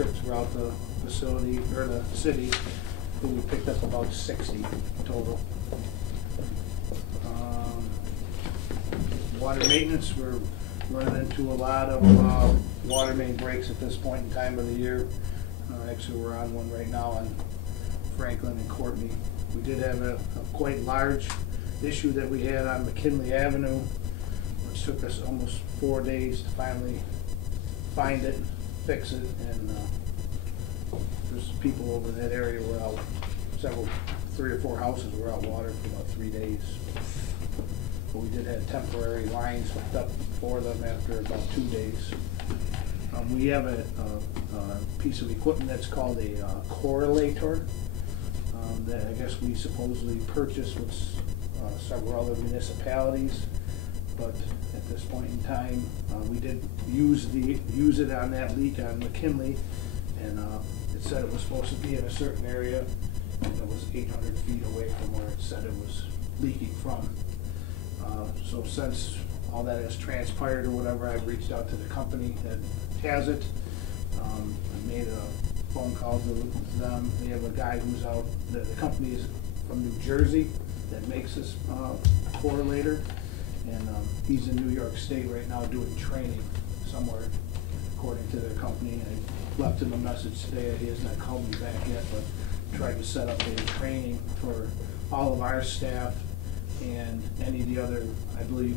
trips throughout the facility, or the city, but we picked up about 60 total. Water maintenance, we're running into a lot of water main breaks at this point in time of the year. Actually, we're on one right now on Franklin and Courtney. We did have a quite large issue that we had on McKinley Avenue, which took us almost 4 days to finally find it, fix it, and there's people over in that area were out, 3 or 4 houses were out water for about 3 days. But we did have temporary lines hooked up for them after about 2 days. We have a piece of equipment that's called a correlator that I guess we supposedly purchased with several other municipalities, but at this point in time, we did use it on that leak on McKinley, and it said it was supposed to be in a certain area, and it was 800 feet away from where it said it was leaking from. So since all that has transpired or whatever, I've reached out to the company that has it. I made a phone call to them. They have a guy who's out, the company is from New Jersey that makes this correlator, and he's in New York State right now doing training somewhere, according to their company. I left him a message today. He has not called me back yet, but tried to set up a training for all of our staff and any of the other, I believe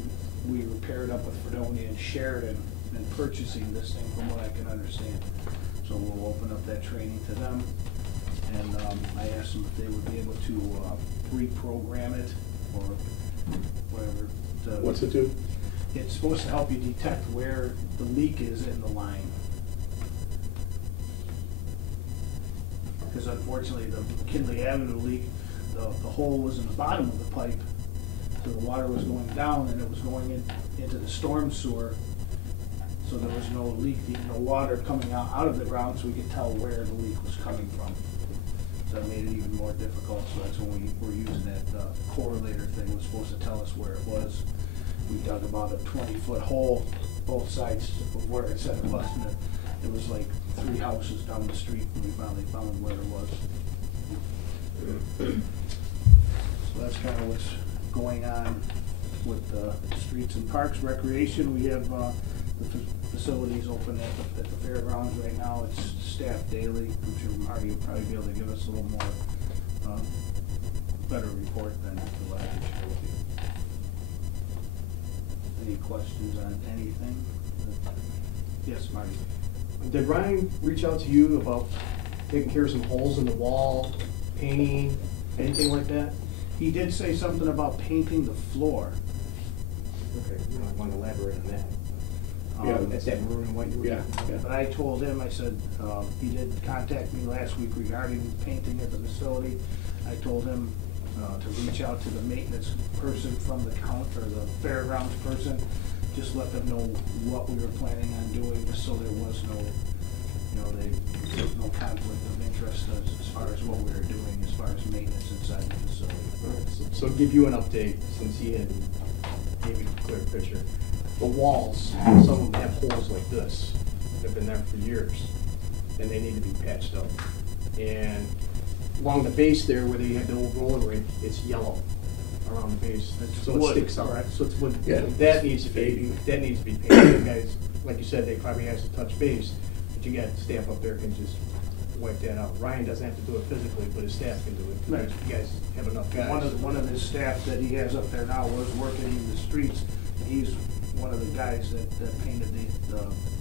we were paired up with Fredonia and Sheridan in purchasing this thing from what I can understand. So we'll open up that training to them, and I asked them if they would be able to reprogram it or whatever. What's it do? It's supposed to help you detect where the leak is in the line. Because unfortunately the McKinley Avenue leak, the hole was in the bottom of the pipe, so the water was going down and it was going into the storm sewer. So there was no leak, no water coming out of the ground, so we could tell where the leak was coming from. So it made it even more difficult. So that's when we were using that correlator thing. It was supposed to tell us where it was. We dug about a 20-foot hole both sides of where it said it was, and it was like 3 houses down the street, and we finally found where it was. So that's kind of what's going on with streets and parks. Recreation, we have the facilities open at the fairgrounds right now. It's staffed daily. I'm sure Marty will probably be able to give us a little more better report than the last issue. Any questions on anything? Yes, Marty. Did Ryan reach out to you about taking care of some holes in the wall, painting, anything like that? He did say something about painting the floor. Okay, you might want to elaborate on that. Yeah, that's that maroon and white you were talking about. But I told him, I said, he did contact me last week regarding painting at the facility. I told him to reach out to the maintenance person from the or the fairgrounds person, just let them know what we were planning on doing, just so there was no, no conflict of interest as far as what we were doing as far as maintenance inside the facility. Right, so give you an update, since he had gave you a clear picture. The walls, some of them have holes like this. They've been there for years, and they need to be patched up. And along the base there, where they have the old roller rink, it's yellow around the base, so it sticks out. Right? So it's wood. Yeah. That needs to be painted. You guys, like you said, they probably has to touch base, but you got staff up there can just wipe that out. Ryan doesn't have to do it physically, but his staff can do it. Right. You guys have enough guys. One of his staff that he has up there now was working in the streets, and he's one of the guys that painted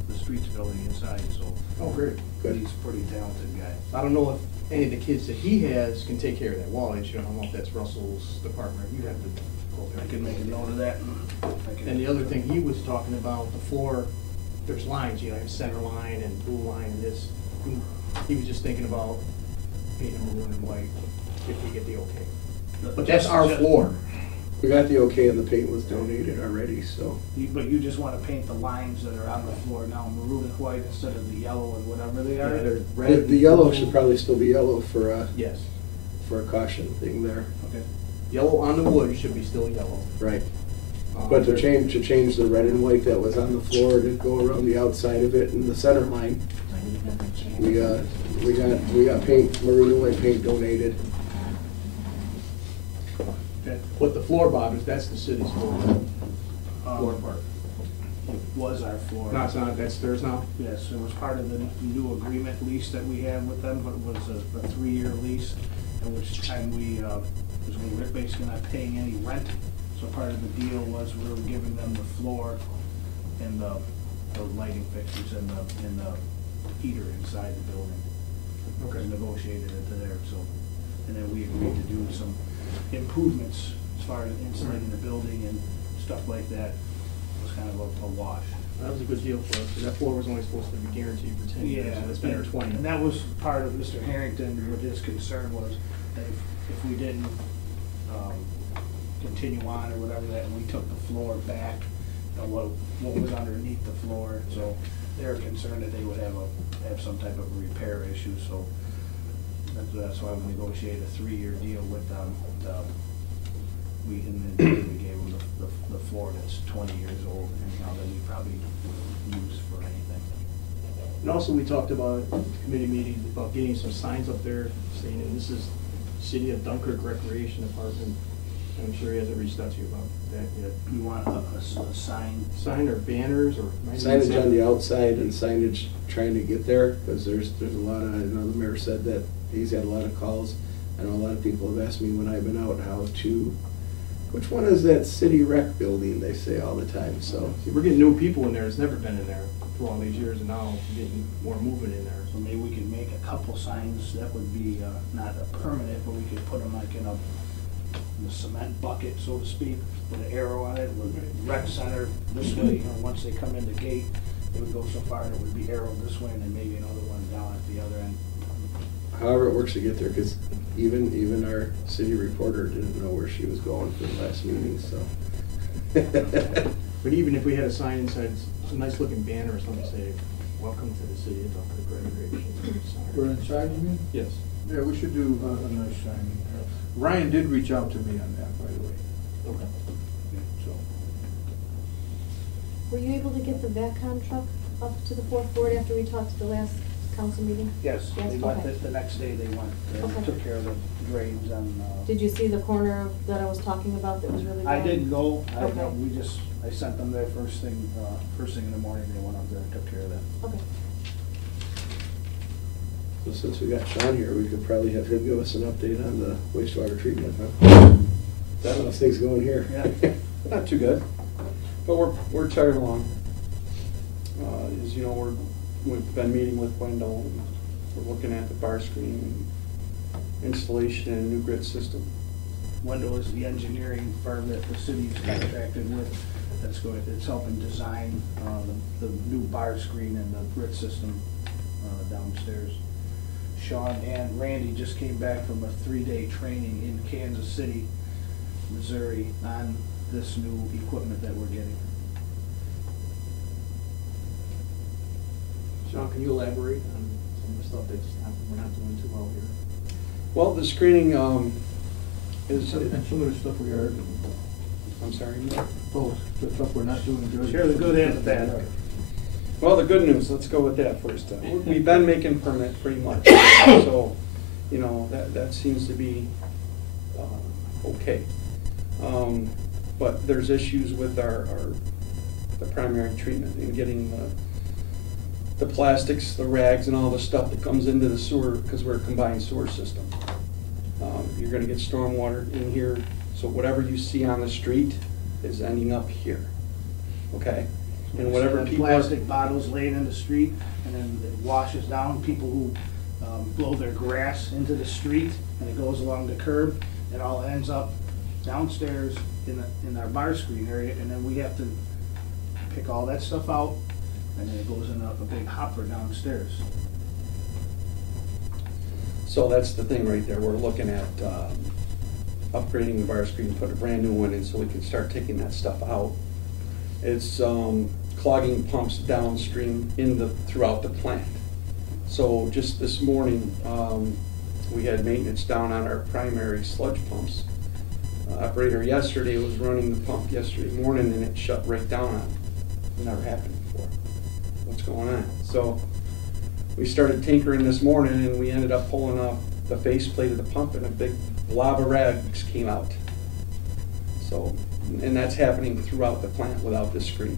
the streets building inside, so. Oh, great. Good. He's a pretty talented guy. I don't know if any of the kids that he has can take care of that wall issue. I don't know if that's Russell's department. You'd have to go there. I can make a note of that. And the other thing he was talking about, the floor, there's lines, you have center line and blue line and this. He was just thinking about painting maroon and white if we get the okay. But that's our floor. We got the okay and the paint was donated already, so. But you just want to paint the lines that are on the floor now, maroon and white instead of the yellow and whatever they are? Yeah, they're red. The yellow should probably still be yellow for Yes. a caution thing there. Okay. Yellow on the wood should be still yellow. Right. But to change the red and white that was on the floor to go around the outside of it and the center line, We got paint, maroon and white paint donated. What the floor, Bob, is that's the city's floor. Floor part. It was our floor. No, it's not, that's theirs now? Yes, it was part of the new agreement lease that we had with them, but it was a 3-year lease, at which time we're basically not paying any rent. So part of the deal was we were giving them the floor and the lighting fixtures and the heater inside the building. Okay. Negotiated it to there, so, and then we agreed to do some improvements as far as insulating the building and stuff like that. It was kind of a wash. That was a good deal for us, because that floor was only supposed to be guaranteed for 10 years, and it's been there 20. And that was part of Mr. Harrington, what his concern was, that if we didn't continue on or whatever, that we took the floor back, you know, what was underneath the floor, so they were concerned that they would have some type of repair issue, so that's why we negotiated a 3-year deal with them. We gave them the floor that's 20 years old, and now that we probably wouldn't use for anything. And also, we talked about, at the committee meeting, about getting some signs up there saying, this is City of Dunkirk Recreation Department. I'm sure he hasn't reached out to you about that yet. You want a sign? Sign or banners or? Signage on the outside and signage trying to get there, because there's a lot of, I know the mayor said that he's had a lot of calls. I know a lot of people have asked me when I've been out which one is that city rec building, they say all the time, so. See, we're getting new people in there, it's never been in there for all these years, and now we're getting more movement in there. So maybe we could make a couple signs that would be not a permanent, but we could put them like in a cement bucket, so to speak, with an arrow on it, with rec center this way. You know, once they come in the gate, they would go so far, it would be arrowed this way, and then maybe another one down at the other end. However it works to get there, because even our city reporter didn't know where she was going for the last meeting, so. But even if we had a sign inside, a nice looking banner or something, say, welcome to the City of Dunkirk Recreation. We're inside, you mean? Yes. Yeah, we should do a nice sign. Ryan did reach out to me on that, by the way. Okay. So, Were you able to get the VACCON truck up to the 4th Ward after we talked at the last council meeting? Yes, they went, okay. the next day they went, Okay. took care of the drains on. Did you see the corner that I was talking about that was really I bad? didn't go, Okay. I sent them there first thing in the morning, they went up there and took care of that. Okay. So since we got Sean here, we could probably have him give us an update on the wastewater treatment, huh? How's things going here? Yeah. Not too good, but we're tired along. As you know, we've been meeting with Wendell, and we're looking at the bar screen installation and a new grid system. Wendell is the engineering firm that the city's contracted with, it's helping design the new bar screen and the grid system downstairs. Sean and Randy just came back from a 3-day training in Kansas City, Missouri, on this new equipment that we're getting. Sean, can you elaborate on some of the stuff we're not doing too well here? Well, the screening is. and some of the stuff we are, I'm sorry. the stuff we're not doing good. Share the good and the bad. Well, the good news, let's go with that first. We've been making permit pretty much, so, you know, that seems to be okay. But there's issues with the primary treatment and getting the plastics, the rags, and all the stuff that comes into the sewer, because we're a combined sewer system. You're gonna get stormwater in here, so whatever you see on the street is ending up here, okay? And whatever So people plastic bottles laying in the street, and then it washes down. People who blow their grass into the street, and it goes along the curb, it all ends up downstairs in our bar screen area, and then we have to pick all that stuff out, and then it goes in a big hopper downstairs. So that's the thing right there, we're looking at upgrading the bar screen, put a brand new one in so we can start taking that stuff out. It's clogging pumps downstream throughout the plant. So just this morning, we had maintenance down on our primary sludge pumps. Operator yesterday was running the pump yesterday morning and it shut right down on it. Never happened before. What's going on? So we started tinkering this morning and we ended up pulling off the faceplate of the pump and a big blob of rags came out. So, and that's happening throughout the plant without this screen.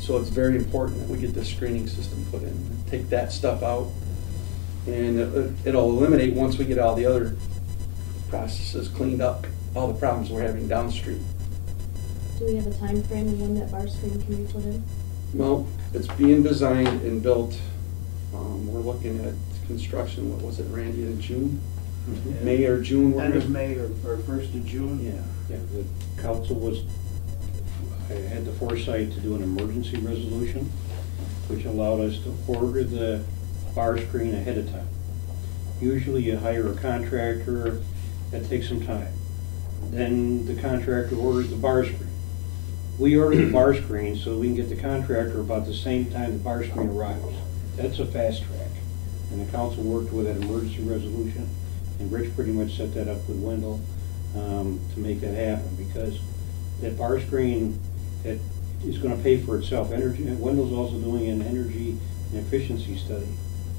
So it's very important that we get this screening system put in, take that stuff out. And it'll eliminate, once we get all the other processes cleaned up, all the problems we're having downstream. Do we have a time frame of when that bar screen can be put in? Well, it's being designed and built. We're looking at construction, what was it, Randy, in June? Yeah. May or June? we're End of gonna- May or first of June. Yeah, the council was, I had the foresight to do an emergency resolution, which allowed us to order the bar screen ahead of time. Usually you hire a contractor, that takes some time. Then the contractor orders the bar screen. We order the bar screen so we can get the contractor about the same time the bar screen arrives. That's a fast track. And the council worked with that emergency resolution, and Rich pretty much set that up with Wendell to make that happen, because that bar screen, it is gonna pay for itself. Energy, Wendell's also doing an energy and efficiency study.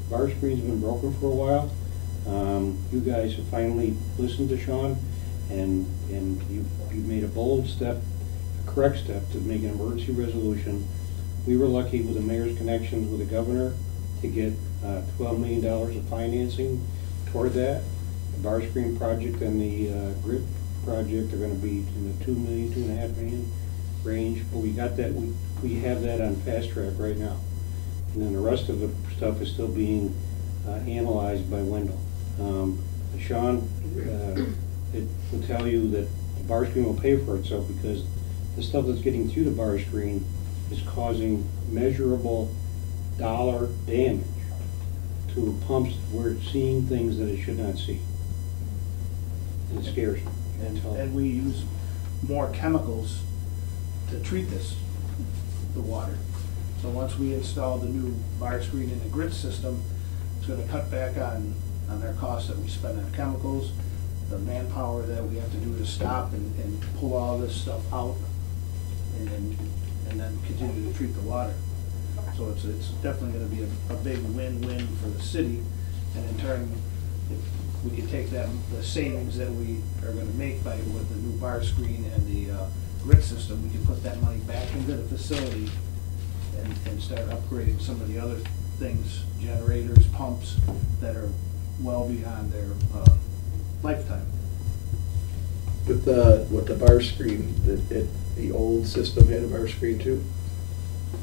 Bar screen's been broken for a while. You guys have finally listened to Sean, and you've made a bold step, a correct step, to make an emergency resolution. We were lucky with the mayor's connections with the governor to get $12 million of financing toward that. The bar screen project and the grid project are gonna be in the $2 million, $2.5 million range, but we got that, we have that on fast track right now. And then the rest of the stuff is still being analyzed by Wendell. Sean, it will tell you that the bar screen will pay for itself, because the stuff that's getting through the bar screen is causing measurable dollar damage to pumps. We're seeing things that it should not see. It scares me. And we use more chemicals to treat the water. So once we install the new bar screen in the grit system, it's gonna cut back on our costs that we spend on chemicals, the manpower that we have to do to stop and pull all this stuff out, and then continue to treat the water. So it's definitely gonna be a big win-win for the city, and in turn, if we could take the savings that we are gonna make with the new bar screen and the grit system, we can put that money back into the facility and start upgrading some of the other things, generators, pumps, that are well beyond their lifetime. With the bar screen, the old system had a bar screen too?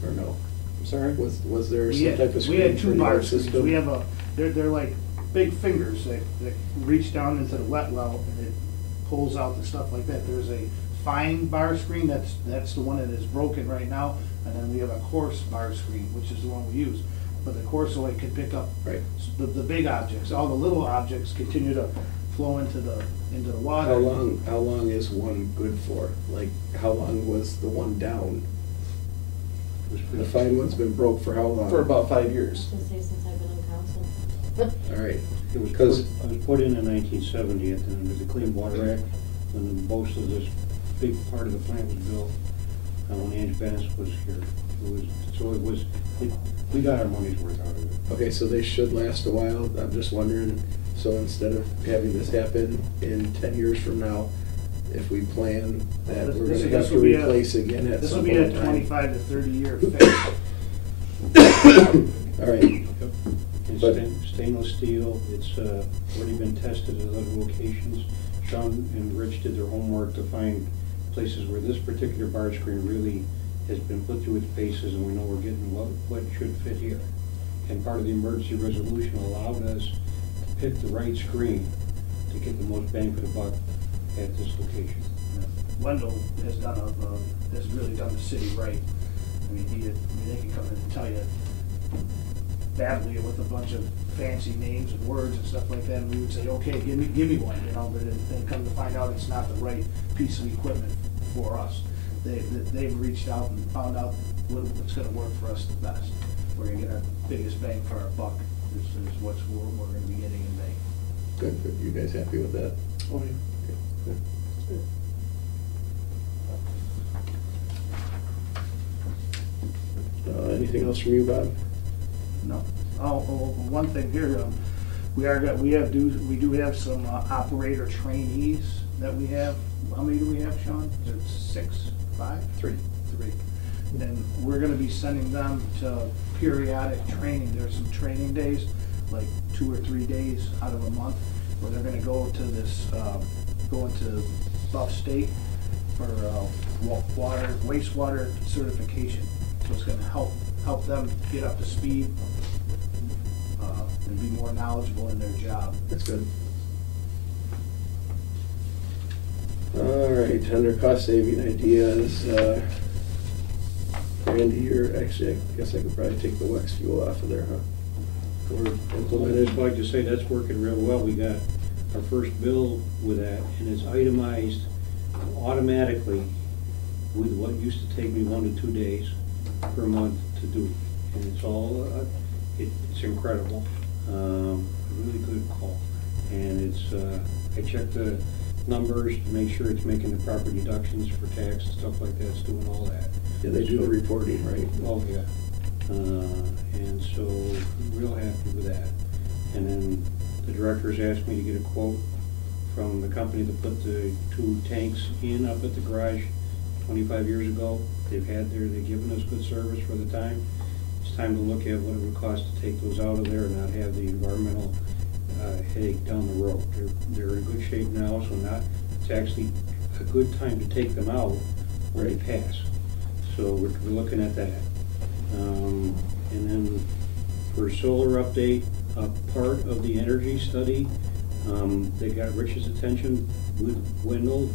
Or no? I'm sorry? Was there We some had- type of We had screen for two the bar old screens. system? We have they're like big fingers that reach down into the wet well, and it pulls out the stuff like that. There's a fine bar screen, that's the one that is broken right now, and then we have a coarse bar screen, which is the one we use. But the coarse one can pick up Right. the big objects. All the little objects continue to flow into the water. How long is one good for? Like, how long was the one down? The fine one's been broke for how long? For about 5 I was years. gonna say since I've been on council. All right. It was Because- put in 1970 under the Clean Water Act, when most of this big part of the plant was built, when Ange Bennis was here. We got our money's worth out of it. Okay, so they should last a while. I'm just wondering, so instead of having this happen in 10 years from now, if we plan that we're This- gonna this have to will be a- replace again at This will some be point a in time. 25 to 30-year fix. All right, It's But- stainless steel, it's already been tested at other locations. Sean and Rich did their homework to find places where this particular bar screen really has been put through its paces, and we know we're getting what should fit here. And part of the emergency resolution allowed us to pick the right screen to get the most bang for the buck at this location. Wendell has really done the city right. I mean, they can come in and tell you badly with a bunch of fancy names and words and stuff like that, and we would say, okay, give me one, but then come to find out it's not the right piece of equipment for us. They've reached out and found out what's gonna work for us the best. We're gonna get our biggest bang for our buck, is what we're gonna be getting in May. good. You guys happy with that? Oh, yeah. Good. Anything else from you, Bob? No. One thing here, we do have some operator trainees that we have. How many do we have, Sean? Is it 6, 5? 3. 3. And we're gonna be sending them to periodic training. There's some training days, like 2 or 3 days out of a month, where they're gonna go to this, go into Buff State for wastewater certification. So it's gonna help them get up to speed and be more knowledgeable in their job. That's good. All right, under cost saving ideas, Randy, actually, I guess I could probably take the wax fuel off of there, huh? Or I'd implemented. just like to say that's working real well. We got our first bill with that, and it's itemized automatically with what used to take me 1 to 2 days per month to do. And it's all, it's incredible. Really good call. And it's, I checked the numbers to make sure it's making the proper deductions for tax and stuff like that. It's doing all that. Yeah, they do the reporting, right? Oh, yeah. And so, real happy with that. And then the directors asked me to get a quote from the company that put the 2 tanks in up at the garage 25 years ago. They've given us good service for the time. It's time to look at what it would cost to take those out of there and not have the environmental headache down the road. They're in good shape now, so it's actually a good time to take them out when they pass. So we're looking at that. And then for solar update, part of the energy study, they got Rich's attention with Wendell.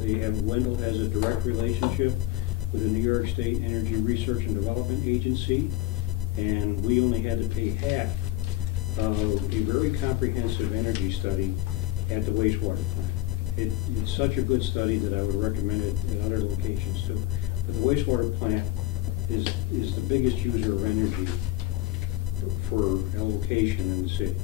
Wendell has a direct relationship with the New York State Energy Research and Development Agency, and we only had to pay half of a very comprehensive energy study at the wastewater plant. It's such a good study that I would recommend it in other locations too. But the wastewater plant is the biggest user of energy for allocation in the city.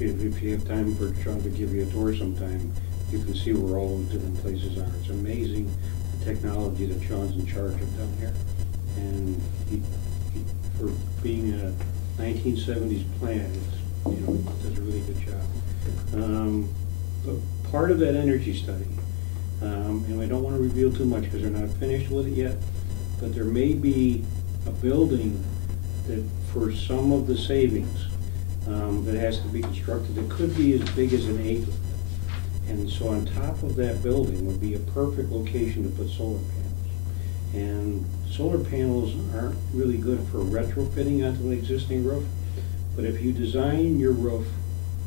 If you have time for Sean to give you a tour sometime, you can see where all those different places are. It's amazing the technology that Sean's in charge of down here. And for being a 1970s plant, it does a really good job. But part of that energy study, and I don't want to reveal too much because they're not finished with it yet, but there may be a building that for some of the savings that has to be constructed, it could be as big as an acre. And so on top of that building would be a perfect location to put solar panels. And solar panels aren't really good for retrofitting onto an existing roof, but if you design your roof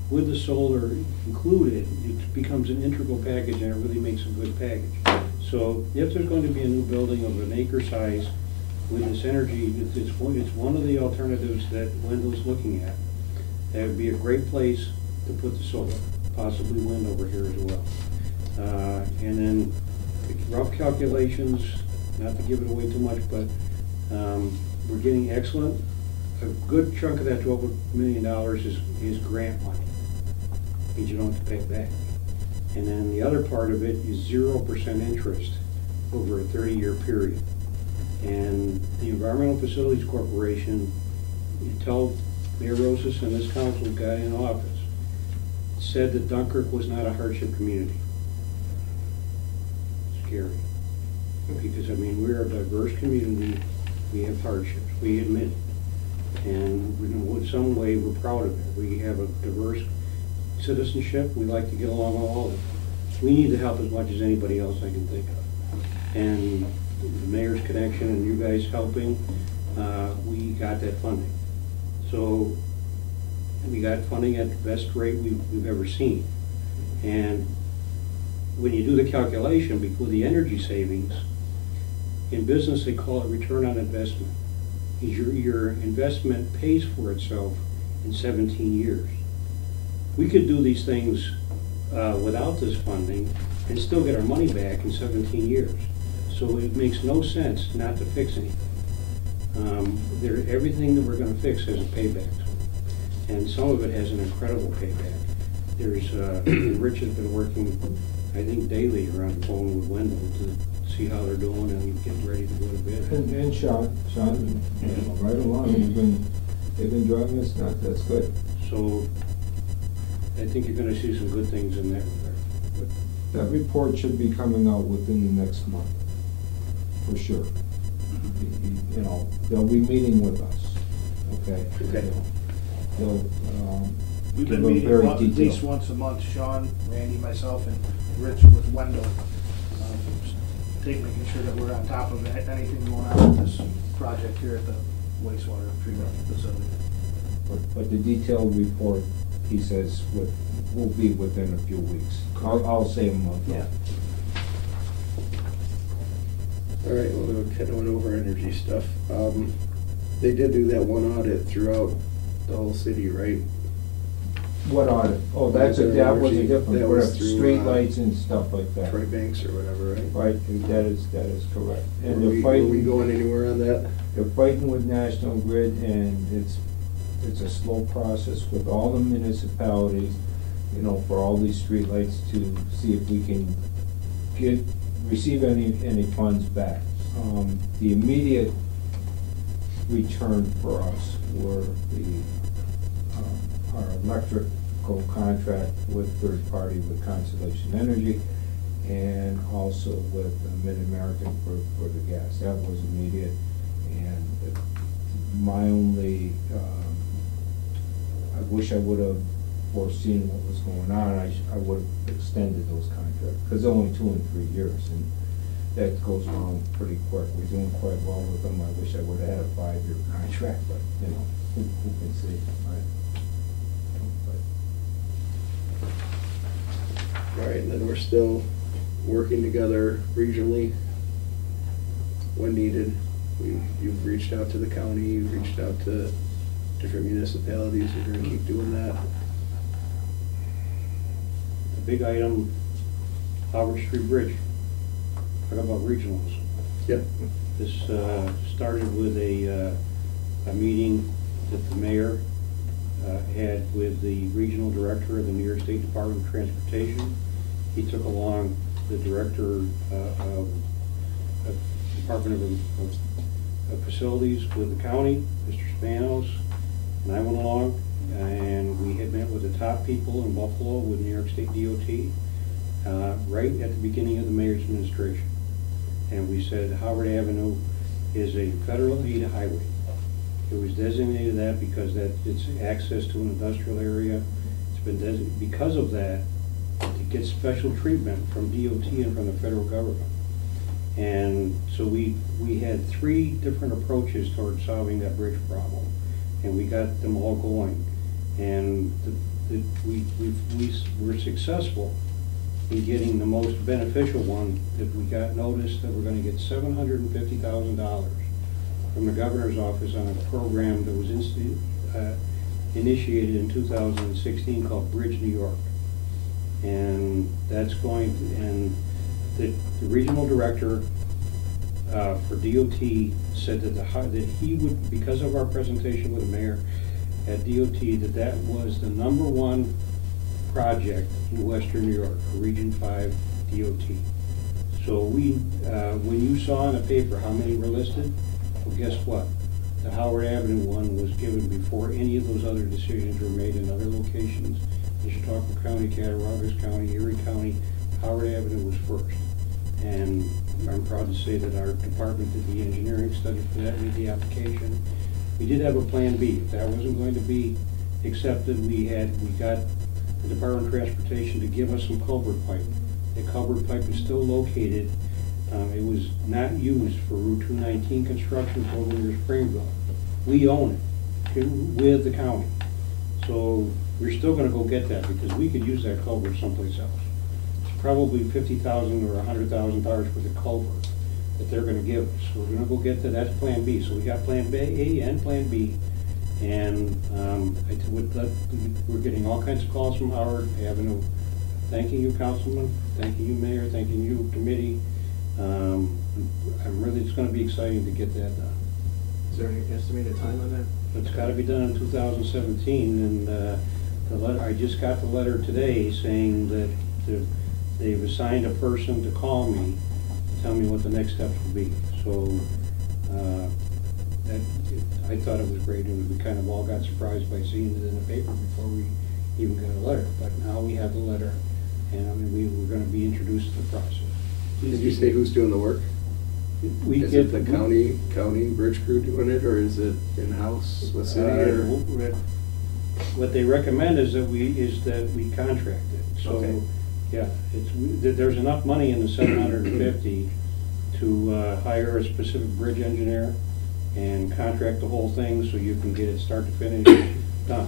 with the solar included, it becomes an integral package and it really makes a good package. So if there's going to be a new building of an acre size with this energy, it's one of the alternatives that Wendell's looking at. That would be a great place to put the solar, possibly wind over here as well. And then the rough calculations, not to give it away too much, but we're getting excellent. A good chunk of that $12 million is grant money. Means you don't have to pay it back. And then the other part of it is 0% interest over a 30-year period. And the Environmental Facilities Corporation, until Mayor Rosas and this council got in office, said that Dunkirk was not a hardship community. Scary. Because, I mean, we're a diverse community, we have hardships, we admit it. And in some way, we're proud of it. We have a diverse citizenship, we like to get along with all of it. We need the help as much as anybody else I can think of. And the mayor's connection and you guys helping, we got that funding. So we got funding at the best rate we've ever seen. And when you do the calculation with the energy savings, in business they call it return on investment. Your investment pays for itself in 17 years. We could do these things without this funding and still get our money back in 17 years. So it makes no sense not to fix anything. Everything that we're going to fix has a payback. And some of it has an incredible payback. There's Rich has been working, I think, daily around the phone with Wendell to see how they're doing and get ready to go to bed. And Sean, right along, we've been they've been driving us nuts, that's good. So I think you're gonna see some good things in that regard. That report should be coming out within the next month, for sure. You know, they'll be meeting with us, okay? Okay. They'll, We've give been a meeting very at least detailed. once a month, Sean, Randy, myself, and Rich with Wendell. Making sure that we're on top of anything going on with this project here at the wastewater treatment facility. But the detailed report, he says, will be within a few weeks. I'll say a month. Yeah. All right, well, we kind of went over energy stuff. They did do that one audit throughout the whole city, right? What audit? Oh, that was a Energy, different, that was through, streetlights and stuff like that. Troy Banks or whatever, right? Right, that is correct. And Were they're we fighting, going anywhere on that? they're fighting with National Grid, and it's a slow process with all the municipalities, you know, for all these streetlights to see if we can receive any funds back. The immediate return for us were our electrical contract with third party with Constellation Energy, and also with Mid-American for the gas. That was immediate, and my only, I wish I would have foreseen what was going on. I would have extended those contracts, because they're only 2 and 3 years, and that goes around pretty quick. We're doing quite well with them. I wish I would have had a 5-year contract, but, you know, who can see, right? All right, and then we're still working together regionally when needed. You've reached out to the county, you've reached out to different municipalities, you're gonna keep doing that. The big item, Howard Street Bridge. Talk about regionals. Yep. This started with a meeting that the mayor had with the regional director of the New York State Department of Transportation. He took along the director of Department of Facilities with the county, Mr. Spanos, and I went along, and we had met with the top people in Buffalo with New York State DOT right at the beginning of the mayor's administration. And we said Howard Avenue is a federal aid highway. It was designated that because it's access to an industrial area. It's been designated because of that, it gets special treatment from DOT and from the federal government. And so we had 3 different approaches towards solving that bridge problem, and we got them all going. And we were successful in getting the most beneficial one, that we got notice that we're gonna get $750,000 from the governor's office on a program that was initiated in 2016 called Bridge New York. And that's going to, and the regional director for DOT said that he would, because of our presentation with the mayor at DOT, that was the #1 project in Western New York, Region 5 DOT. So when you saw in the paper how many were listed, well, guess what? The Howard Avenue one was given before any of those other decisions were made in other locations. In Chautauqua County, Cattaraugus County, Erie County, Howard Avenue was first. And I'm proud to say that our department did the engineering study for that, made the application. We did have a plan B. If that wasn't going to be accepted, we got the Department of Transportation to give us some culvert pipe. The culvert pipe is still located. It was not used for Route 219 construction over near Springville. We own it with the county. So we're still gonna go get that, because we could use that culvert someplace else. It's probably $50,000 or $100,000 worth of culvert that they're gonna give us. So we're gonna go get that. That's Plan B. So we got Plan B, A, and Plan B. And we're getting all kinds of calls from Howard Avenue, thanking you, Councilman, thanking you, Mayor, thanking you, committee. It's gonna be exciting to get that done. Is there any estimated time on that? It's gotta be done in 2017, and I just got the letter today saying that they've assigned a person to call me to tell me what the next steps will be. So, I thought it was great, and we kind of all got surprised by seeing it in the paper before we even got a letter. But now we have the letter, and I mean, we were gonna be introduced to the process. Did you say who's doing the work? We Is get it the county bridge crew doing it, or is it in-house with city, or? What they recommend is that we contract it. So, Okay. yeah, there's enough money in the 750 to hire a specific bridge engineer and contract the whole thing so you can get it start to finish done.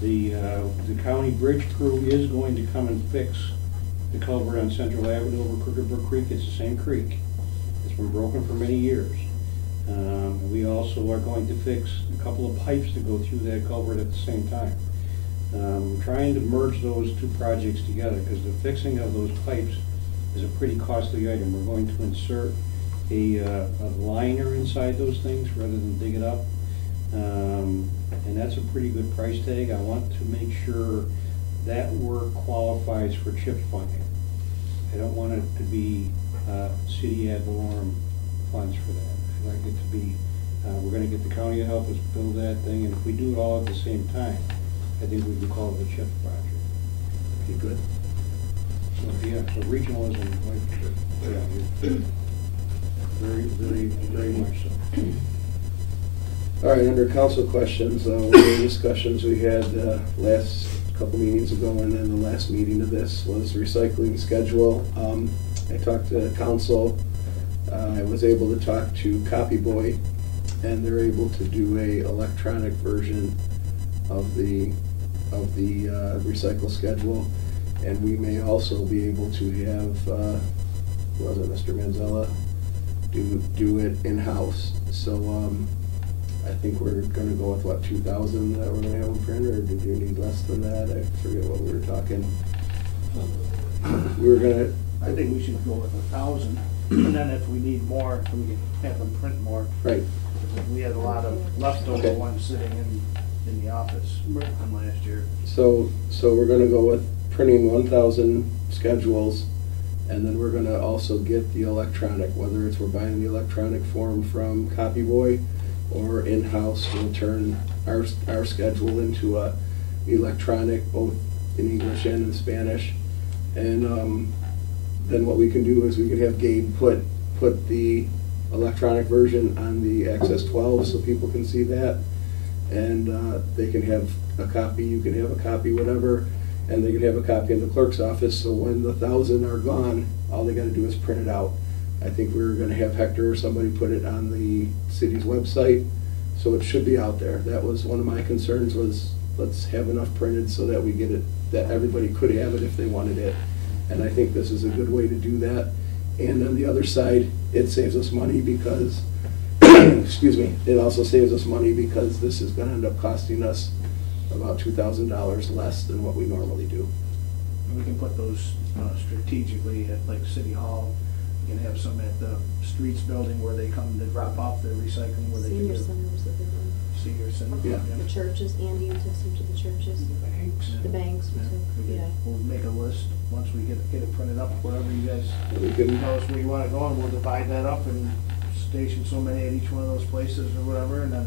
The county bridge crew is going to come and fix the culvert on Central Avenue over Crooked Brook Creek. It's the same creek. It's been broken for many years. We also are going to fix a couple of pipes that go through that culvert at the same time. Trying to merge those two projects together, because the fixing of those pipes is a pretty costly item. We're going to insert a liner inside those things rather than dig it up. And that's a pretty good price tag. I want to make sure that work qualifies for CHIP funding. I don't want it to be city ad valorem funds for that. I'd like it to be, we're gonna get the county to help us build that thing, and if we do it all at the same time, I think we can call it a CHIP project. Okay, good. So, yeah, so regionalism, like, yeah, very, very, very much so. All right, under council questions, one of the discussions we had last couple meetings ago, and then the last meeting of this was recycling schedule. I talked to council. I was able to talk to Copy Boy, and they're able to do a electronic version of the recycle schedule, and we may also be able to have was it Mr. Manzella do it in-house. So I think we're gonna go with what, 2,000 that we're gonna have in print, or did you need less than that? I forget what we were talking. We were gonna. I think we should go with 1,000, and then if we need more, we can have them print more. Right. Because we had a lot of leftover Okay. ones sitting in the office from last year. So we're gonna go with printing 1,000 schedules, and then we're gonna also get the electronic, whether it's we're buying the electronic form from Copy Boy or in-house, we'll turn our schedule into a electronic, both in English and in Spanish. And then what we can do is we could have Gabe put the electronic version on the Access 12 so people can see that. And they can have a copy, you can have a copy, whatever, and they can have a copy in the clerk's office, so when the 1,000 are gone, all they gotta do is print it out. I think we were gonna have Hector or somebody put it on the city's website, so it should be out there. That was one of my concerns, was let's have enough printed so that we get it, that everybody could have it if they wanted it. And I think this is a good way to do that. And on the other side, it saves us money because, excuse me, it also saves us money because this is gonna end up costing us about $2,000 less than what we normally do. And we can put those strategically at like City Hall. We can have some at the streets building where they come to drop off their recycling, where they can Senior do. center was a big one. Senior center. Yeah. The churches, Andy took some to the churches. The banks, we took, yeah. We'll make a list, once we get it printed up, wherever you guys We can, tell us where you wanna go, and we'll divide that up and station so many at each one of those places or whatever, and then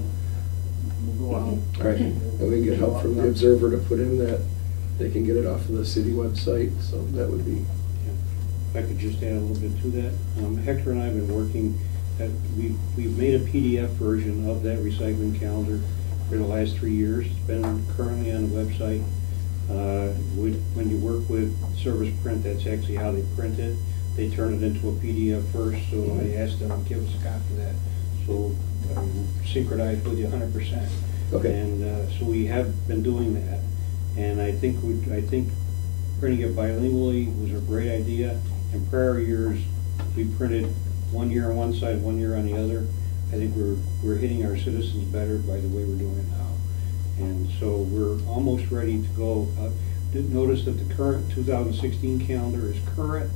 we'll go out. all right, and we can get help from the Observer to put in that, they can get it off of the city website, so that would be. If I could just add a little bit to that. Hector and I have been working, we've made a PDF version of that recycling calendar for the last 3 years. It's been currently on the website. When you work with Service Print, that's actually how they print it. They turn it into a PDF first, so I asked them to give us a copy of that. So synchronized with you 100%. Okay. And so we have been doing that. And I think printing it bilingually was a great idea. In prior years, we printed 1 year on one side, 1 year on the other. I think we're hitting our citizens better by the way we're doing it now. And so we're almost ready to go. Notice that the current 2016 calendar is current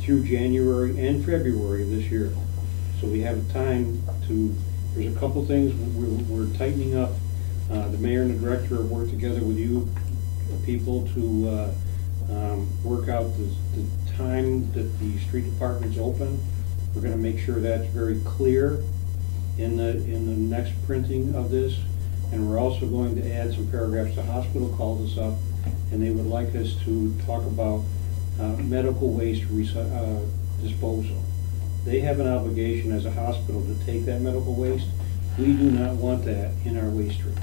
through January and February of this year. So we have time to, there's a couple things we're tightening up. The mayor and the director have worked together with you people to work out the time that the street department's open. We're gonna make sure that's very clear. in the next printing of this. And we're also going to add some paragraphs. The hospital called us up, and they would like us to talk about medical waste disposal. They have an obligation as a hospital to take that medical waste. We do not want that in our waste stream.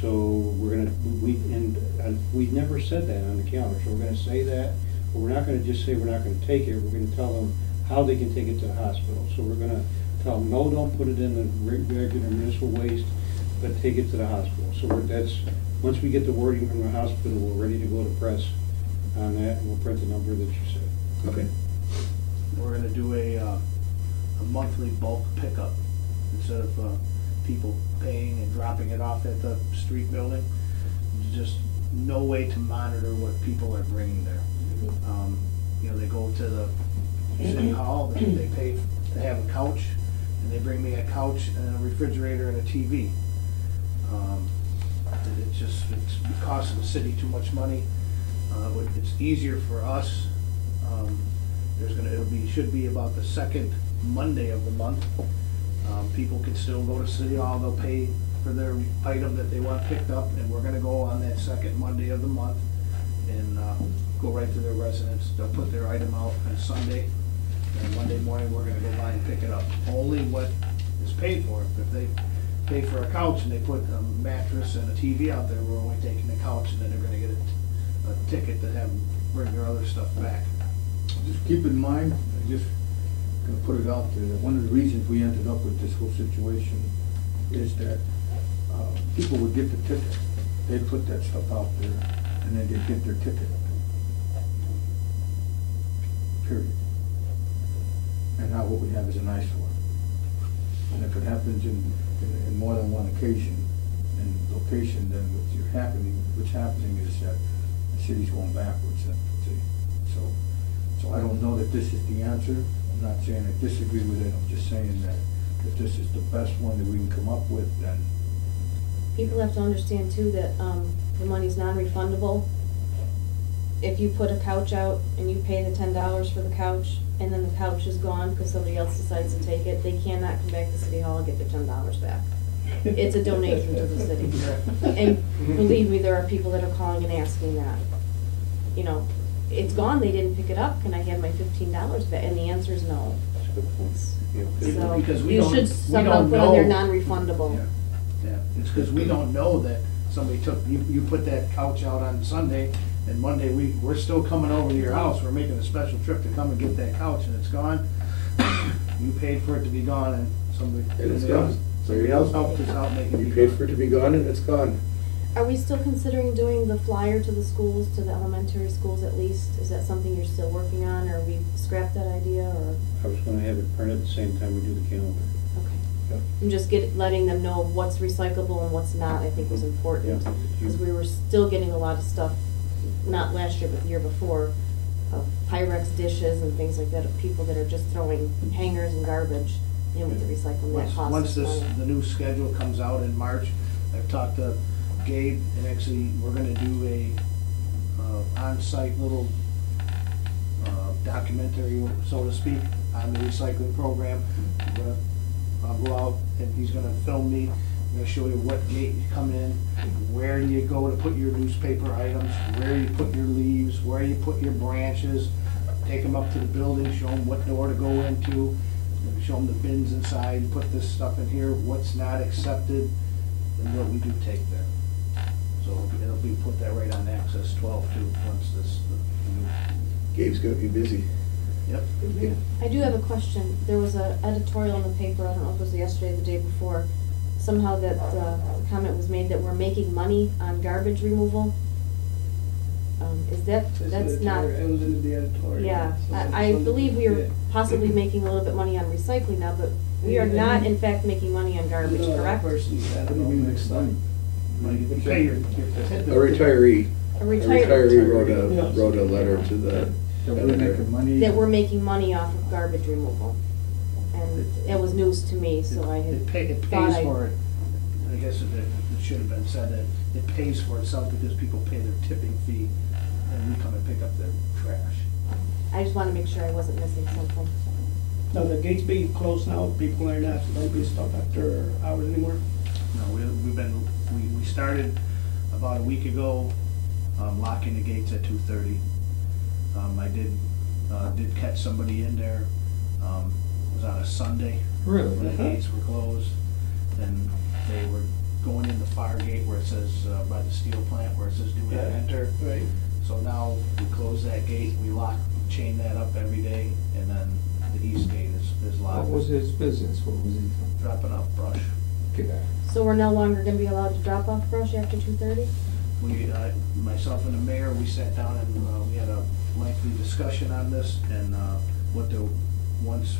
So we're gonna, we never said that on the calendar, so we're gonna say that, but we're not gonna just say we're not gonna take it, we're gonna tell them how they can take it to the hospital. So we're gonna tell them, no, don't put it in the regular municipal waste, but take it to the hospital. So once we get the wording from the hospital, we're ready to go to press on that, and we'll print the number that you said. Okay. We're gonna do a monthly bulk pickup instead of people paying and dropping it off at the street building. There's just no way to monitor what people are bringing there. You know, they go to the city hall, they pay to have a couch, and they bring me a couch and a refrigerator and a TV. It costs the city too much money. It's easier for us. Should be about the second Monday of the month. People can still go to City Hall, they'll pay for their item that they want picked up, and we're gonna go on that second Monday of the month and go right to their residence. They'll put their item out on Sunday, and Monday morning, we're gonna go by and pick it up. Only what is paid for. If they pay for a couch and they put a mattress and a TV out there, we're only taking the couch, and then they're gonna get a ticket to have them bring their other stuff back. Just keep in mind, I just gonna put it out there, that one of the reasons we ended up with this whole situation is that people would get the ticket. They'd put that stuff out there, and then they'd get their ticket. Period. And now what we have is an eyesore. And if it happens in more than one occasion and location, then what's happening is that the city's going backwards. So I don't know that this is the answer. I'm not saying I disagree with it. I'm just saying that if this is the best one that we can come up with, then. People have to understand too that, the money's non-refundable. If you put a couch out and you pay the $10 for the couch, and then the couch is gone because somebody else decides to take it, they cannot come back to City Hall and get their $10 back. It's a donation to the city. And believe me, there are people that are calling and asking that. You know, it's gone, they didn't pick it up, can I have my $15 back? And the answer is no. So, Because we you don't- should we somehow don't put on there know. non-refundable. Yeah, it's because we don't know that somebody you put that couch out on Sunday, and Monday we're still coming over to your house, we're making a special trip to come and get that couch, and it's gone. You paid for it to be gone, and And it's gone. somebody else helped us out making it You be paid gone. for it to be gone, and it's gone. Are we still considering doing the flyer to the schools, to the elementary schools at least? Is that something you're still working on, or we scrapped that idea, or? I was gonna have it printed at the same time we do the calendar. Okay. And just letting them know what's recyclable and what's not, I think was important. Yeah. Because we were still getting a lot of stuff, not last year, but the year before, of Pyrex dishes and things like that, of people that are just throwing hangers and garbage in with the recycling. That costs Once us this, money. the new schedule comes out in March, I've talked to Gabe, and actually, we're gonna do a on-site little documentary, so to speak, on the recycling program. I'll go out, and he's gonna film me, I'm gonna show you what gate you come in, where do you go to put your newspaper items, where you put your leaves, where you put your branches, take them up to the building, show them what door to go into, show them the bins inside, put this stuff in here, what's not accepted, and what we do take there. So it'll be, put that right on Access 12 too, once this, Gabe's gonna be busy. yep. I do have a question. There was an editorial in the paper, I don't know if it was yesterday or the day before, somehow that comment was made that we're making money on garbage removal. That's not. It was in the editorial. Yeah, So I believe we are yeah. possibly making a little bit money on recycling now, but we are not in fact making money on garbage, No, that correct? person said What do you it all mean mixed up. You pay your. A retiree. A A retiree, retiree wrote a letter to the That we're editor. making money. that we're making money off of garbage removal. And it was news to me, so I had It pays thought for it. I guess it should have been said that it pays for itself because people pay their tipping fee, and we come and pick up their trash. I just wanna make sure I wasn't missing something. Now, the gates being closed now, people are not dumping stuff after hours anymore? No, we started about a week ago, locking the gates at 2:30. I did catch somebody in there, it was on a Sunday. Really? When the gates were closed, and they were going in the fire gate where it says, by the steel plant, where it says do not enter. Right. So now we close that gate, we chain that up every day, and then the east gate is What locked. was his business? What was he doing? Dropping off brush. Get out. So we're no longer gonna be allowed to drop off brush after 2:30? We, myself and the mayor, we sat down and, we had a lengthy discussion on this, and, once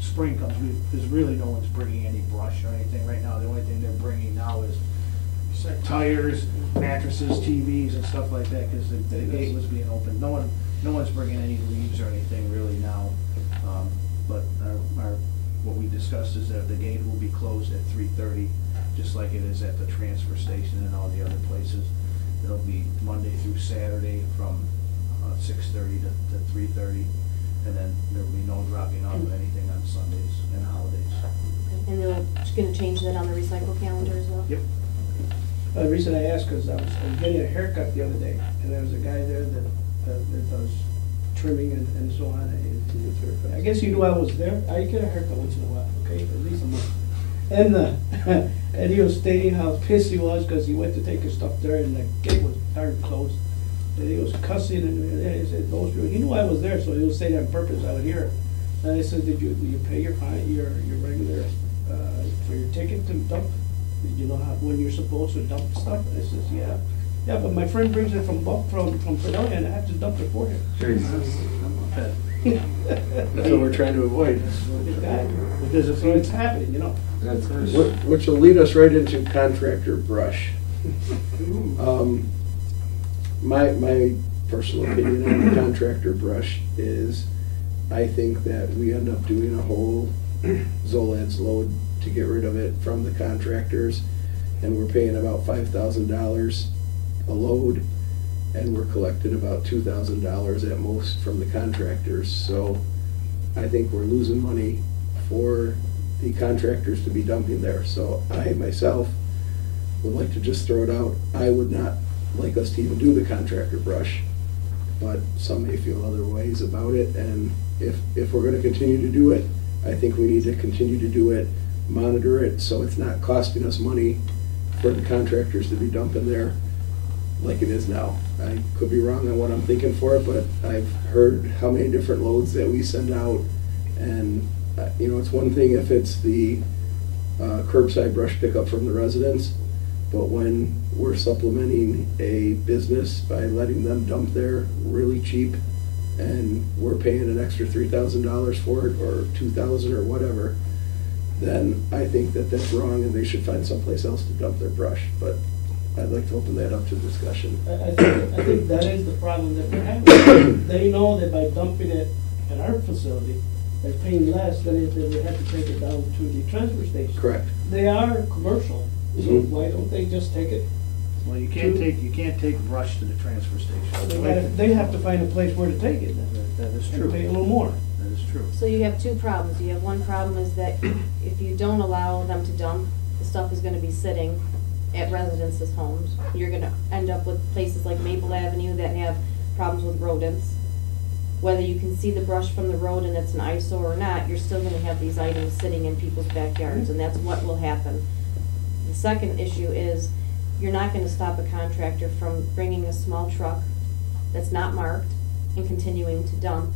spring comes, there's really no one's bringing any brush or anything right now. The only thing they're bringing now is tires, mattresses, TVs and stuff like that, because the gate was being opened. No one's bringing any leaves or anything really now. But what we discussed is that the gate will be closed at 3:30, just like it is at the transfer station and all the other places. It'll be Monday through Saturday from 6:30 to 3:30, and then there will be no dropping off of anything on Sundays and holidays. And they're just gonna change that on the recycle calendar as well? Yep. The reason I asked is I was getting a haircut the other day, and there was a guy there that does trimming and so on. I guess you knew I was there. I get a haircut once in a while, okay, at least a month. And and he was stating how pissed he was because he went to take his stuff there and the gate was darn closed. And he was cussing and he said, those people, he knew I was there, so he was saying it on purpose, I would hear it. And I said, did you pay your fine, your regular, for your ticket to dump? Did you know how, when you're supposed to dump stuff? I says, yeah. Yeah, but my friend brings it from Fredonia and I have to dump it for him. Jesus. That's what we're trying to avoid. Because if it's happening, you know. That's Which will lead us right into contractor brush. My personal opinion on the contractor brush is, I think that we end up doing a whole Zolad's load to get rid of it from the contractors, and we're paying about $5,000 a load, and we're collecting about $2,000 at most from the contractors. So I think we're losing money for the contractors to be dumping there. So I myself would like to just throw it out. I would not like us to even do the contractor brush, but some may feel other ways about it, and if we're gonna continue to do it, I think we need to continue to do it, monitor it, so it's not costing us money for the contractors to be dumping there like it is now. I could be wrong on what I'm thinking for it, but I've heard how many different loads that we send out, and it's one thing if it's the curbside brush pickup from the residents, but when we're supplementing a business by letting them dump there really cheap, and we're paying an extra $3,000 for it, or $2,000 or whatever, then I think that that's wrong, and they should find someplace else to dump their brush. But I'd like to open that up to discussion. I think that is the problem that we're having. They know that by dumping it at our facility, they're paying less than if they would have to take it down to the transfer station. Correct. They are commercial, so Mhm. why don't they just take it? Well, you can't take brush to the transfer station. They have to find a place where to take it then. That is And true. pay a little more. That is true. So you have two problems. You have one problem is that if you don't allow them to dump, the stuff is gonna be sitting at residences' homes. You're gonna end up with places like Maple Avenue that have problems with rodents. Whether you can see the brush from the road and it's an eyesore or not, you're still gonna have these items sitting in people's backyards, and that's what will happen. The second issue is, you're not gonna stop a contractor from bringing a small truck that's not marked and continuing to dump.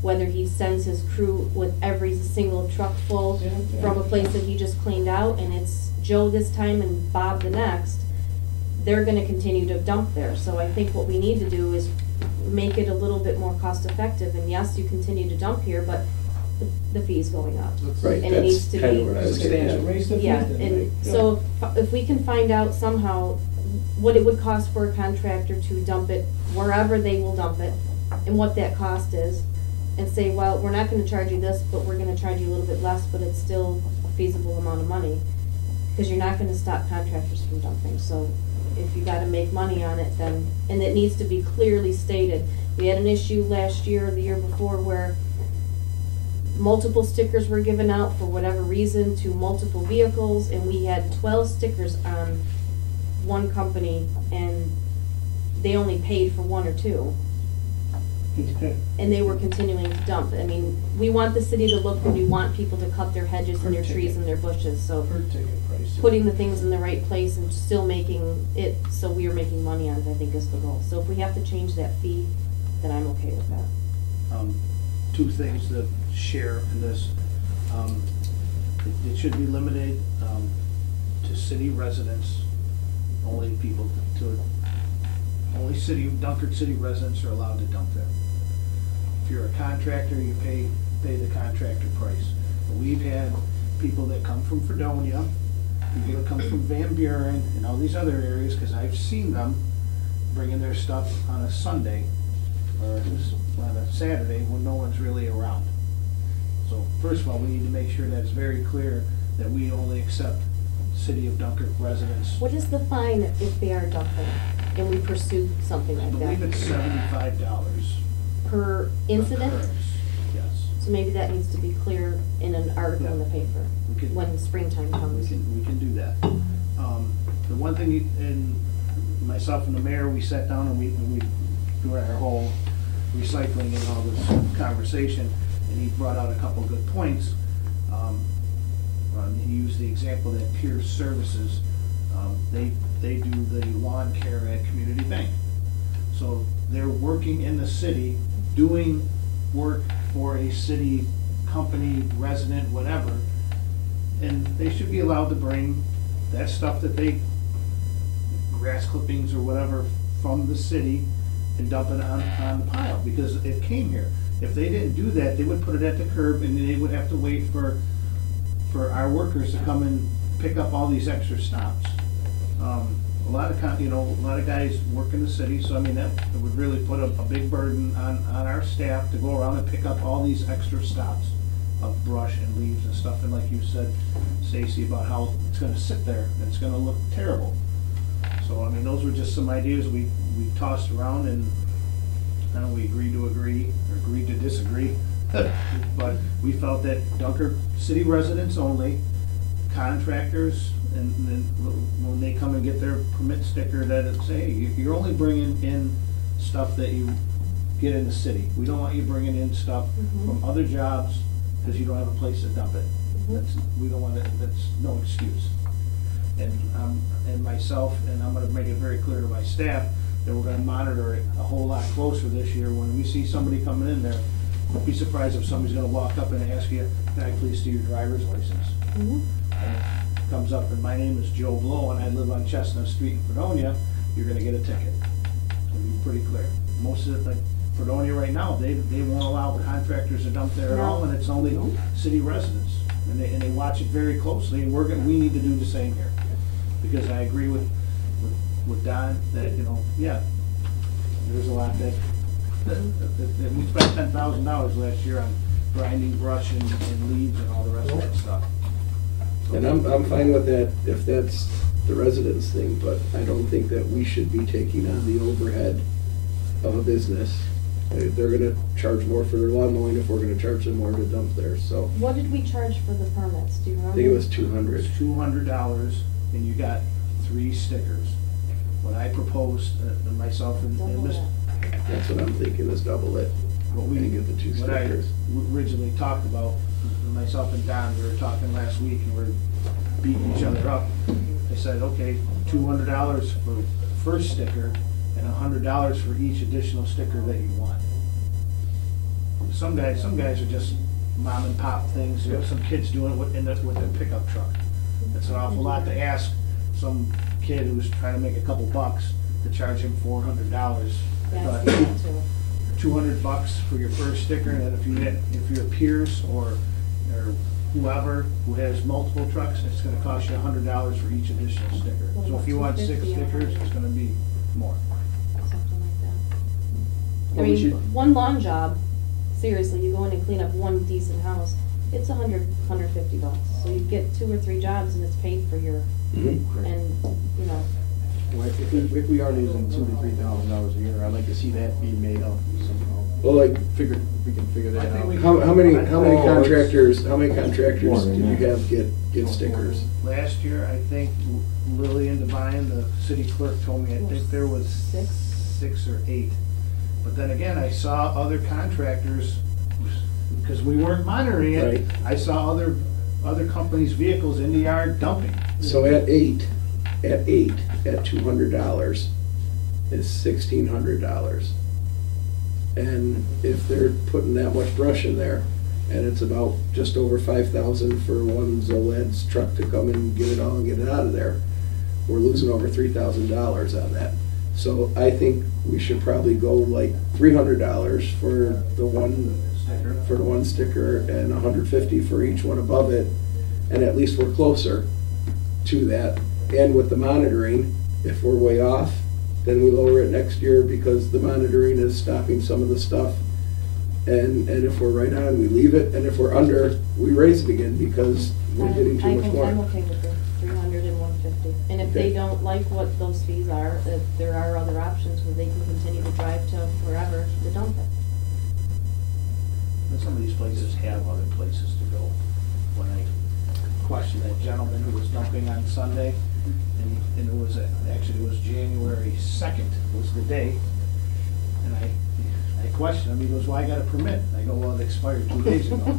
Whether he sends his crew with every single truck full from a place that he just cleaned out, and it's Joe this time and Bob the next, they're gonna continue to dump there. So I think what we need to do is make it a little bit more cost effective, and yes, you continue to dump here, but the fee's going up. Right, And it needs to that's kind be- of what I was getting at. Raise the fees Yeah, then, and right? so if we can find out somehow what it would cost for a contractor to dump it wherever they will dump it, and what that cost is, and say, well, we're not gonna charge you this, but we're gonna charge you a little bit less, but it's still a feasible amount of money, because you're not gonna stop contractors from dumping. So if you gotta make money on it, then, and it needs to be clearly stated. We had an issue last year or the year before where multiple stickers were given out for whatever reason to multiple vehicles, and we had 12 stickers on one company, and they only paid for 1 or 2. And they were continuing to dump. I mean, we want the city to look, and we want people to cut their hedges and their trees and their bushes, so Per ticket price. putting the things in the right place and still making it so we are making money on it, I think is the goal. So if we have to change that fee, then I'm okay with that. 2 things to share in this. It should be limited to city residents, only people only Dunkirk city residents are allowed to dump there. If you're a contractor, you pay the contractor price. But we've had people that come from Fredonia, people that come from Van Buren and all these other areas, because I've seen them bringing their stuff on a Sunday or on a Saturday when no one's really around. So first of all, we need to make sure that it's very clear that we only accept City of Dunkirk residents. What is the fine if they are dumping and we pursue something I like believe that? it's $75 Per incident? occurrence. Yes. So maybe that needs to be clear in an article in the paper We could- when springtime comes. We can do that. The one thing, and myself and the mayor, we sat down and we during our whole recycling and all this conversation, and he brought out a couple good points. He used the example that Peer Services, they do the lawn care at Community Bank. So they're working in the city, doing work for a city company, resident, whatever, and they should be allowed to bring that stuff that they, grass clippings or whatever, from the city and dump it on the pile, because it came here. If they didn't do that, they would put it at the curb, and then they would have to wait for our workers to come and pick up all these extra stops. A lot of guys work in the city, so I mean, that would really put a big burden on our staff to go around and pick up all these extra stops of brush and leaves and stuff, and like you said, Stacy, about how it's gonna sit there, and it's gonna look terrible. So, I mean, those were just some ideas we tossed around, and I know we agreed to agree, or agreed to disagree. But we felt that Dunkirk city residents only, contractors, and then when they come and get their permit sticker, that it say, hey, you're only bringing in stuff that you get in the city. We don't want you bringing in stuff from other jobs, because you don't have a place to dump it. We don't want it, that's no excuse. And myself, and I'm gonna make it very clear to my staff, that we're gonna monitor it a whole lot closer this year. When we see somebody coming in there, don't be surprised if somebody's gonna walk up and ask you, can I please see your driver's license? And it comes up, and my name is Joe Blow, and I live on Chestnut Street in Fredonia, you're gonna get a ticket. It's gonna be pretty clear. Most of it, like Fredonia right now, they won't allow contractors to dump there at all, and it's only city residents. And they watch it very closely, and we need to do the same here. Because I agree with Don, that, there's a lot that we spent $10,000 last year on grinding brush and leaves and all the rest of that stuff. So, And I'm fine with that if that's the residents thing, but I don't think that we should be taking on the overhead of a business. They're gonna charge more for their lawn mowing if we're gonna charge them more to dump there, so. What did we charge for the permits, do you remember? I think it was $200. It's $200, and you got 3 stickers. When I proposed, myself and Double Mr. that. That's what I'm thinking, is double it. And get the 2 What I stickers. originally talked about, myself and Don, we were talking last week, and we we're beating each other up. I said, okay, $200 for the first sticker, and $100 for each additional sticker that you want. Some guys are just mom and pop things, some kids doing it with their pickup truck. It's an awful lot to ask some kid who's trying to make a couple bucks to charge him $400. Yeah, I But see that too. $200 for your first sticker, and if you're Pierce or whoever who has multiple trucks, it's gonna cost you $100 for each additional sticker. What So about if you want 6 $250 or stickers, it's gonna be more. Something like that. I Well, we mean, should- one lawn job, seriously, you go in and clean up one decent house, it's $150. So you get 2 or 3 jobs and it's paid for your, Mhm. and, Well, if we are losing $2,000 to $3,000 a year, I'd like to see that be made up somehow. Well, like, we can figure I that think out. we- how many Oh, contractors More did than you that. have get stickers? Last year, I think Lillian Devine, the city clerk, told me, I think there was six or eight. But then again, I saw other contractors, because we weren't monitoring Right. it, I saw other companies' vehicles in the yard dumping. So at $200 is $1,600. And if they're putting that much brush in there, and it's about just over 5,000 for one Zoled's truck to come and get it all and get it out of there, we're losing over $3,000 on that. So I think we should probably go like $300 for the one sticker and $150 for each one above it, and at least we're closer to that. And with the monitoring, if we're way off, then we lower it next year because the monitoring is stopping some of the stuff. And if we're right on, we leave it, and if we're under, we raise it again because we're getting too much more. I'm okay with the 300 and 150. And if Okay. they don't like what those fees are, there are other options where they can continue to drive to wherever to dump it. And some of these places have other places to go. When I questioned that gentleman who was dumping on Sunday, and it was, actually it was January 2nd was the day, and I questioned him, he goes, well, I got a permit. I go, well, it expired 2 days ago.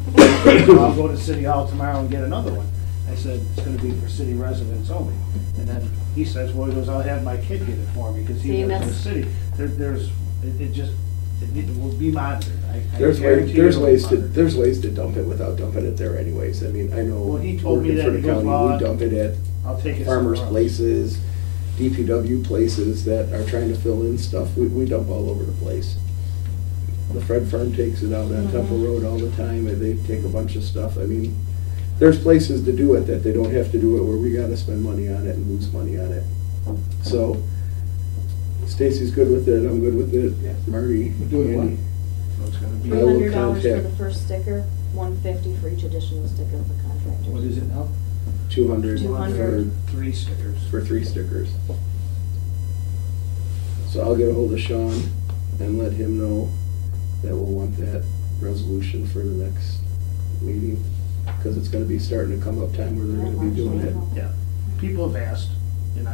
So I'll go to City Hall tomorrow and get another one. I said, it's gonna be for city residents only. And then he says, well, he goes, I'll have my kid get it for me, because See, he lives in the that's- city. It will be monitored. I There's guarantee you there's it'll be ways to, monitored. there's ways to dump it without dumping it there anyways. I mean, I know Well, he told me working that, for the he goes, county, well, we dump it at I'll take it farmers' somewhere else. places, DPW places that are trying to fill in stuff. We dump all over the place. The Fred Farm takes it out on Temple Road all the time, and they take a bunch of stuff. I mean, there's places to do it that they don't have to do it where we gotta spend money on it and lose money on it. So, Stacy's good with it, I'm good with it, Marty, We're doing Andy. So it's gonna be. I will $300 for the contact- first sticker, 150 for each additional sticker for contractors. What is it now? 200 200. Three stickers. for 3 stickers. So I'll get a hold of Sean and let him know that we'll want that resolution for the next meeting, because it's gonna be starting to come up time where they're gonna be doing it. Yeah, people have asked, and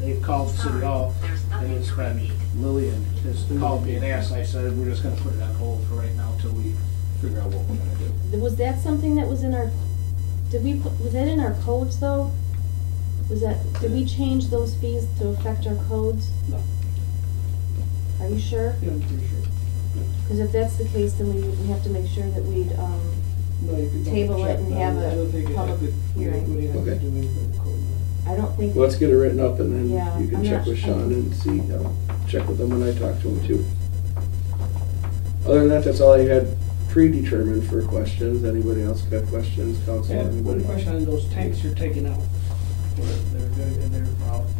they've called City Hall, and it's been, Lillian has called me and asked, I said, we're just gonna put it on hold for right now till we figure out what we're gonna do. Was that something that was in our, was that in our codes though? Did we change those fees to affect our codes? No, Are you sure? yeah, I'm pretty sure. Because if that's the case, then we have to make sure that we'd, No, you could double Table it check, and but have I don't think a it public had to- hearing. we didn't have to Okay. do anything with code. I don't think. Let's get it written up, and then Yeah, you can I'm check not- with Sean and see, check with him when I talk to him too. Other than that, that's all I had predetermined for questions. Anybody else got questions, I council, have anybody? one question on those tanks you're taking out. Well,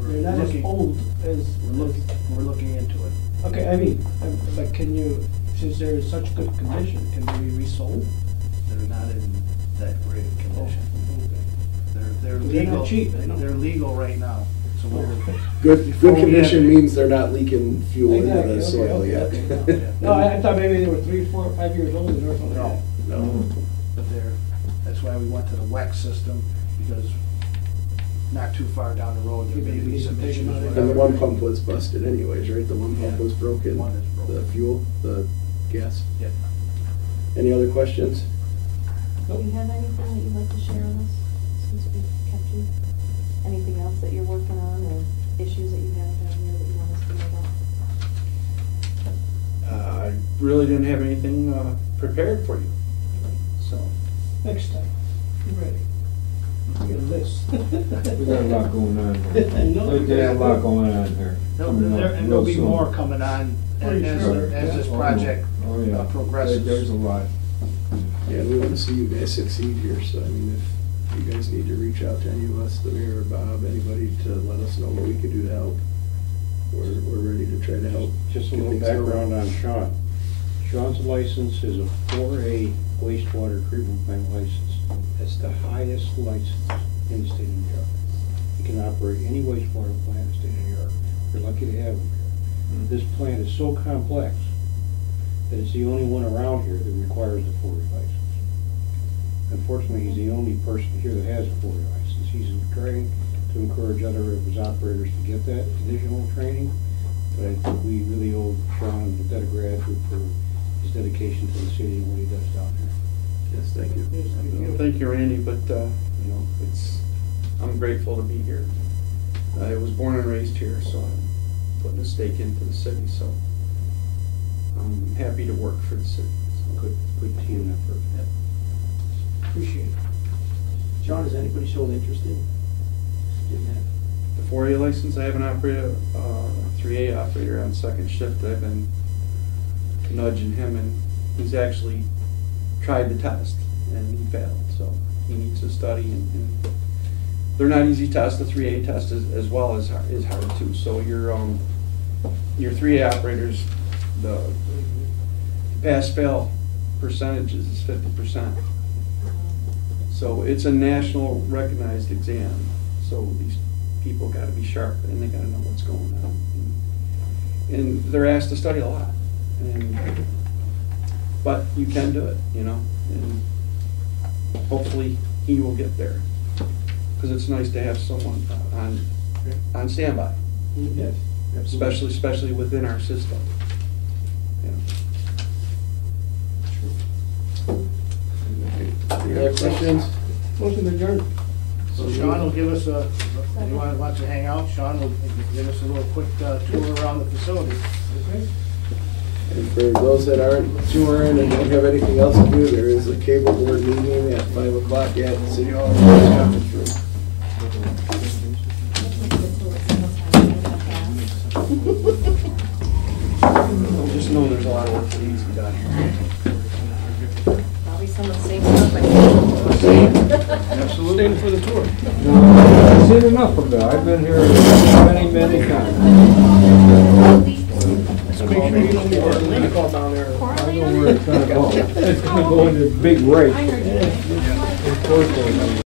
They're not as old as. We're looking into it. Okay, I mean, but can you, since they're in such good condition, can they be resold? They're not in that great of condition. They're They're not legal. cheap, I know. They're legal right now, so we're. Good before we condition have- means they're not leaking fuel into Exactly, the okay, soil okay, yet. okay, no. No, I thought maybe they were 3, 4, 5 years old or something like that. No. But that's why we went to the WEX system, because not too far down the road, there may be some issues. And the one pump was busted anyways, right? The one pump Yeah. was broken? One is broken. The fuel, the gas? Yep. Any other questions? Do you have anything that you'd like to share with us, since we've kept you? Anything else that you're working on, or issues that you have down here that you want us to know about? I really didn't have anything prepared for you, so. Next time, be ready. We got a list. We got a lot going on here. I know. There's a lot going on here. And there'll be more coming on Pretty as sure, as this yeah. project Oh, yeah. progresses. There's a lot. Yeah, we want to see you guys succeed here, so I mean, if you guys need to reach out to any of us, the mayor or Bob, anybody, to let us know what we could do to help, we're ready to try to help. Just a get little things going. background on Sean. Sean's license is a 4A wastewater treatment plant license. That's the highest license in the state of New York. You can operate any wastewater plant in the state of New York. We're lucky to have him here. This plant is so complex that it's the only one around here that requires a 4-wheel license. Unfortunately, he's the only person here that has a 4-wheel license. He's trying to encourage other of his operators to get that additional training, but I think we really owe Sean a debt of gratitude for his dedication to the city and what he does down here. Yes, thank you. Thank you, Randy, but, you know, I'm grateful to be here. I was born and raised here, so I'm putting a stake into the city, so I'm happy to work for the city. So. Good team effort. Appreciate it. John, has anybody showed interest in getting that? The 4A license, I have an operator, 3A operator on second shift. I've been nudging him, and he's actually tried the test, and he failed, so he needs to study, and they're not easy tests. The 3A test as well is hard too. So your 3A operators, the pass-fail percentages is 50%. So it's a national recognized exam. So these people got to be sharp, and they got to know what's going on. And they're asked to study a lot. But you can do it, you know. And hopefully he will get there, because it's nice to have someone on standby. Yes. Especially within our system. Any other questions? Motion adjourned. So Sean will give us anyone wants to hang out, Sean will give us a little quick tour around the facility. And for those that aren't touring and don't have anything else to do, there is a cable board meeting at 5 o'clock at City Hall conference room. Just know there's a lot of work that needs to be done. Probably someone saved up, I think. Absolutely. Staying for the tour. No, I've seen enough of it. I've been here many times. Just make sure you don't get that link call down there. I know where it's gonna go. It's gonna go into big rake. I heard you. Unfortunately.